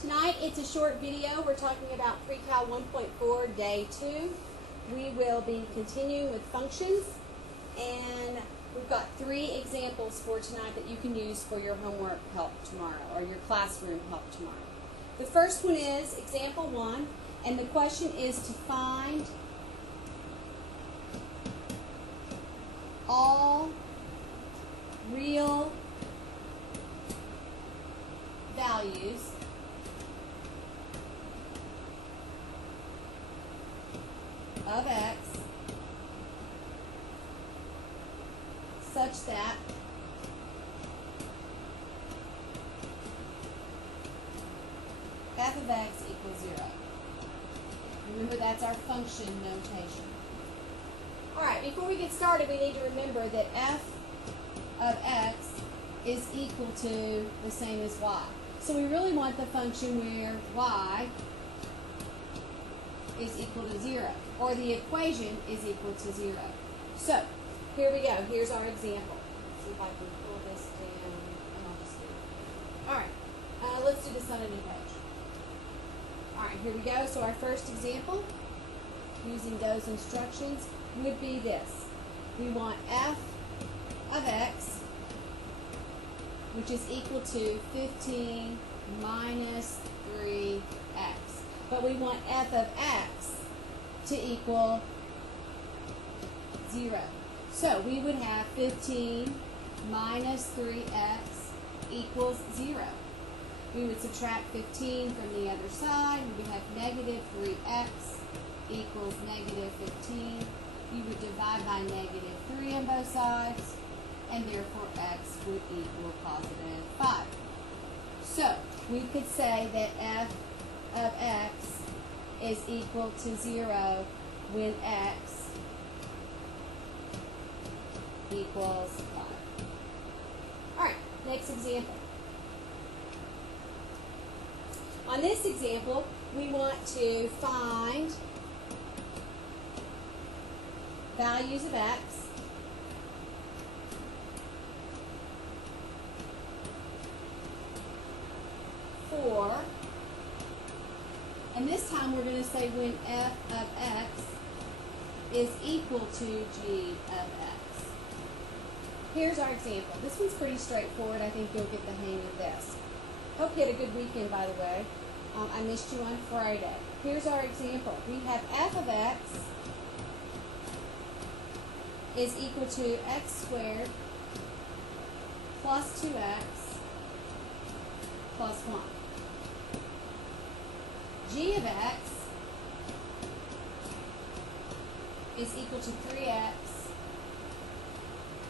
Tonight it's a short video. We're talking about Precal 1.4 Day 2. We will be continuing with functions, and we've got 3 examples for tonight that you can use for your homework help tomorrow, or your classroom help tomorrow. The first one is example 1, and the question is to find all real values of x such that f of x equals 0. Remember, that's our function notation. Alright, before we get started, we need to remember that f of x is equal to the same as y. So we really want the function where y is equal to 0, or the equation is equal to 0. So, here we go. Here's our example. Let's see if I can pull this down, and I'll just do it. Alright, let's do this on a new page. Alright, here we go. So our first example, using those instructions, would be this. We want f of x, which is equal to 15 minus 3x. But we want f of x to equal 0. So we would have 15 minus 3x equals 0. We would subtract 15 from the other side. We would have negative 3x equals negative 15. You would divide by negative 3 on both sides, and therefore x would equal positive 5. So we could say that f of x is equal to 0 when x equals 5. Alright, next example. On this example, we want to find values of x for, and this time we're going to say when f of x is equal to g of x. Here's our example. This one's pretty straightforward. I think you'll get the hang of this. Hope you had a good weekend, by the way. I missed you on Friday. Here's our example. We have f of x is equal to x squared plus 2x plus 1. G of x is equal to 3x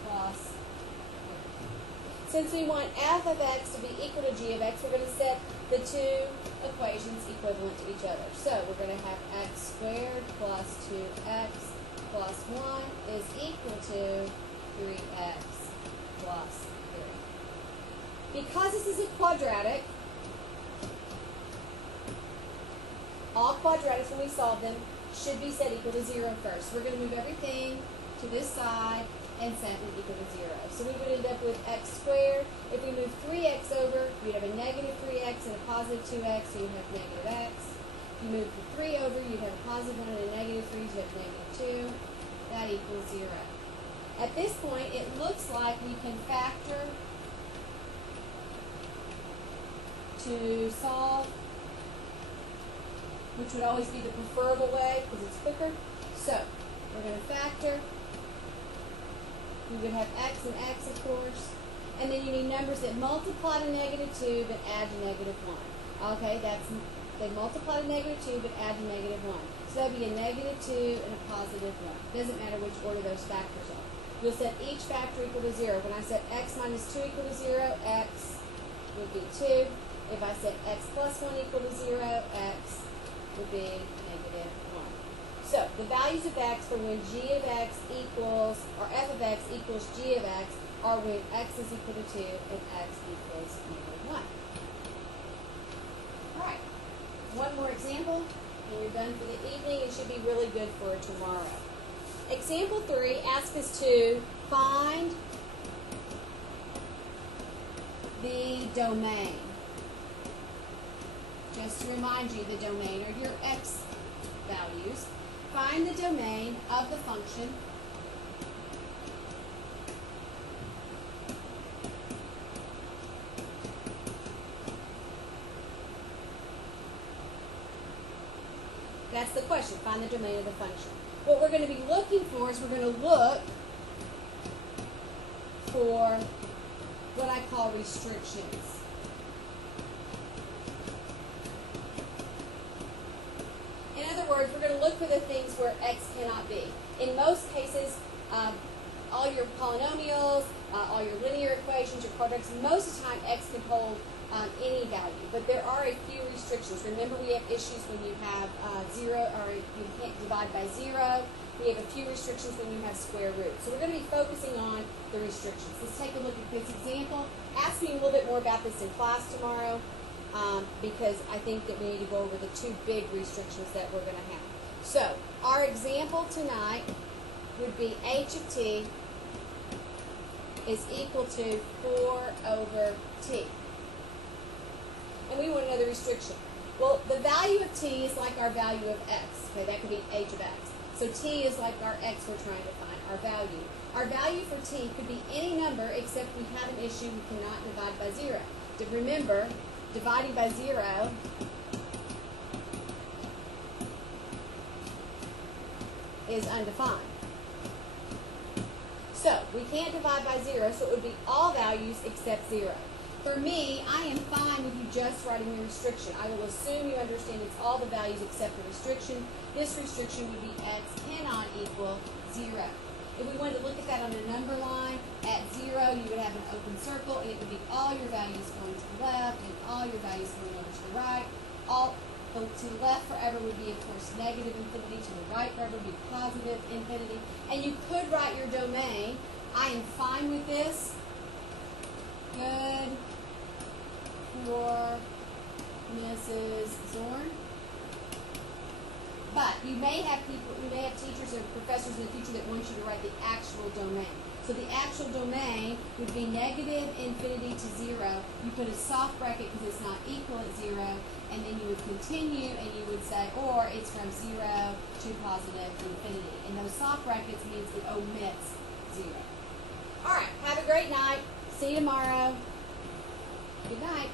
plus 3. Since we want f of x to be equal to g of x, we're going to set the two equations equivalent to each other. So we're going to have x squared plus 2x plus 1 is equal to 3x plus 3. Because this is a quadratic, all quadratics, when we solve them, should be set equal to 0 first. We're going to move everything to this side and set them equal to 0. So we would end up with x squared. If we move 3x over, we'd have a negative 3x and a positive 2x, so you'd have negative x. If you move the 3 over, you'd have a positive 1 and a negative 3, so you have negative 2. That equals 0. At this point, it looks like we can factor to solve, which would always be the preferable way because it's quicker. So we're going to factor. We would have x and x, of course. And then you need numbers that multiply to negative 2 but add to negative 1. Okay, they multiply to negative 2 but add to negative 1. So that would be a negative 2 and a positive 1. Doesn't matter which order those factors are. You'll set each factor equal to 0. When I set x minus 2 equal to 0, x would be 2. If I set x plus 1 equal to 0, x would be negative 1. So the values of x for when g of x equals, or f of x equals g of x, are when x is equal to 2 and x equals negative 1. Alright, one more example, and you're done for the evening. It should be really good for tomorrow. Example 3 asks us to find the domain just to remind you, the domain are your x values. Find the domain of the function. That's the question. Find the domain of the function. What we're going to be looking for is we're going to look for what I call restrictions. In other words, we're going to look for the things where x cannot be. In most cases, all your polynomials, all your linear equations, your products, most of the time x can hold any value. But there are a few restrictions. Remember, we have issues when you have 0, or you can't divide by 0. We have a few restrictions when you have square roots. So we're going to be focusing on the restrictions. Let's take a look at this example. Ask me a little bit more about this in class tomorrow, because I think that we need to go over the two big restrictions that we're going to have. So our example tonight would be h of t is equal to 4 over t. And we want to know the restriction. Well, the value of t is like our value of x. Okay, that could be h of x. So t is like our x we're trying to find, our value. Our value for t could be any number except we have an issue we cannot divide by 0. Remember, dividing by 0 is undefined. So we can't divide by 0, so it would be all values except 0. For me, I am fine with you just writing your restriction. I will assume you understand it's all the values except the restriction. This restriction would be x cannot equal 0. If we wanted to look at that on a number line, at 0 you would have an open circle, and it would be all your values going to the left and all your values going over to the right. All to the left forever would be, of course, negative infinity. To the right forever would be positive infinity. And you could write your domain. I am fine with this. Good for Mrs. Zorn. But you may have teachers or professors in the future that want you to write the actual domain. So the actual domain would be negative infinity to 0. You put a soft bracket because it's not equal at 0, and then you would continue and you would say, or it's from 0 to positive infinity. And those soft brackets means it omits 0. All right, have a great night. See you tomorrow. Good night.